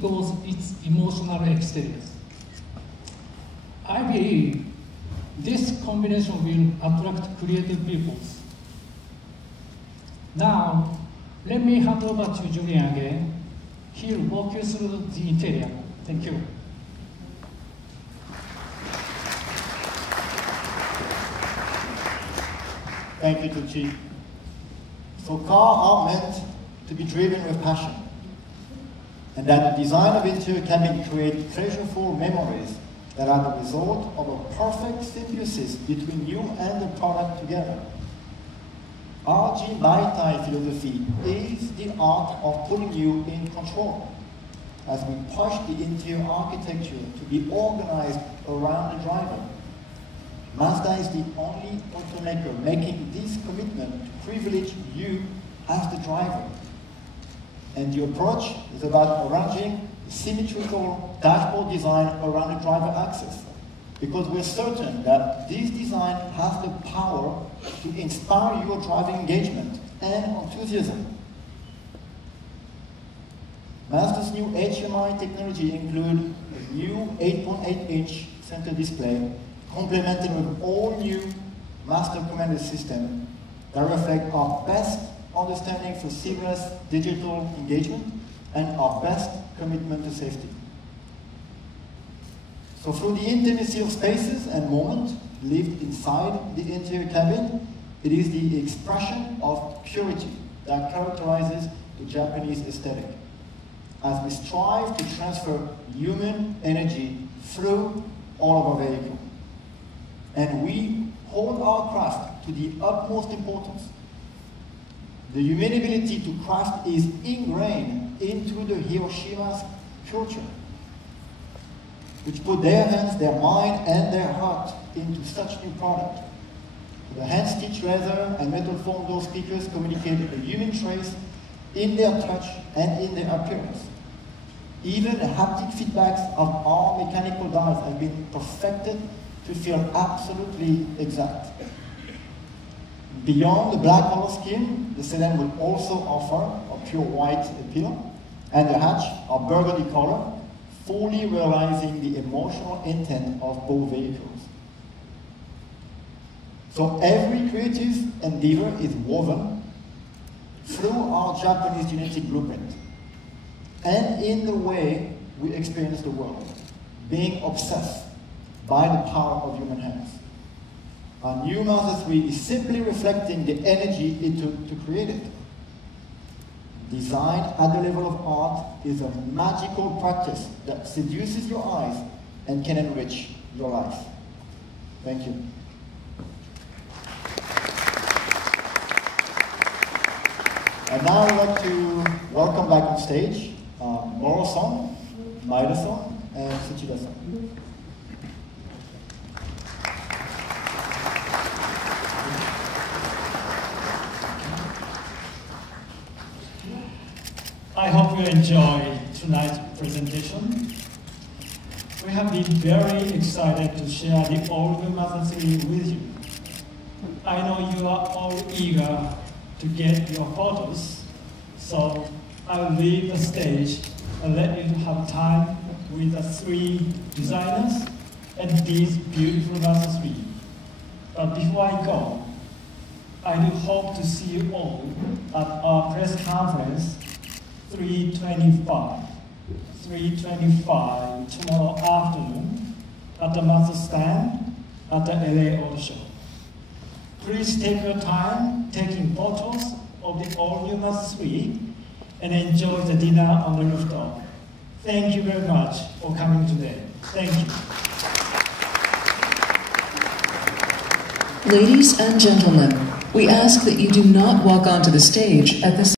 goes its emotional exteriors. I believe this combination will attract creative people. Now, let me hand over to Julian again. He'll walk you through the interior. Thank you. Thank you, Tucci. So cars are meant to be driven with passion, and that the design of interior cabin create treasureful memories that are the result of a perfect symbiosis between you and the product together. RG Baitai philosophy is the art of putting you in control, as we push the interior architecture to be organized around the driver. Mazda is the only automaker making this commitment to privilege you as the driver. And the approach is about arranging a symmetrical dashboard design around the driver axis, because we're certain that this design has the power to inspire your driving engagement and enthusiasm. Mazda's new HMI technology includes a new 8.8-inch center display, complemented with all new Master Commander system that reflect our best understanding for seamless digital engagement and our best commitment to safety. So through the intimacy of spaces and moments lived inside the interior cabin, it is the expression of purity that characterizes the Japanese aesthetic, as we strive to transfer human energy through all of our vehicles. And we hold our craft to the utmost importance. The humility to craft is ingrained into the Hiroshima's culture, which put their hands, their mind, and their heart into such new product. The hand-stitched leather and metal foam door speakers communicate a human trace in their touch and in their appearance. Even the haptic feedbacks of our mechanical dials have been perfected to feel absolutely exact. Beyond the black color scheme, the sedan will also offer a pure white appeal, and the hatch, a burgundy color, fully realizing the emotional intent of both vehicles. So every creative endeavor is woven through our Japanese genetic blueprint and in the way we experience the world, being obsessed by the power of human hands. Our new MAZDA3 is simply reflecting the energy it took to create it. Design at the level of art is a magical practice that seduces your eyes and can enrich your life. Thank you. And now I'd like to welcome back on stage Moro-san, Maeda-san, and Tsuchida-san. I hope you enjoy tonight's presentation. We have been very excited to share the all-new MAZDA3 with you. I know you are all eager to get your photos, so I will leave the stage and let you have time with the three designers and these beautiful MAZDA3. But before I go, I do hope to see you all at our press conference 3:25 tomorrow afternoon at the Mazda stand at the LA Auto Show. Please take your time taking photos of the all-new MAZDA3 and enjoy the dinner on the rooftop. Thank you very much for coming today. Thank you. Ladies and gentlemen, we ask that you do not walk onto the stage at this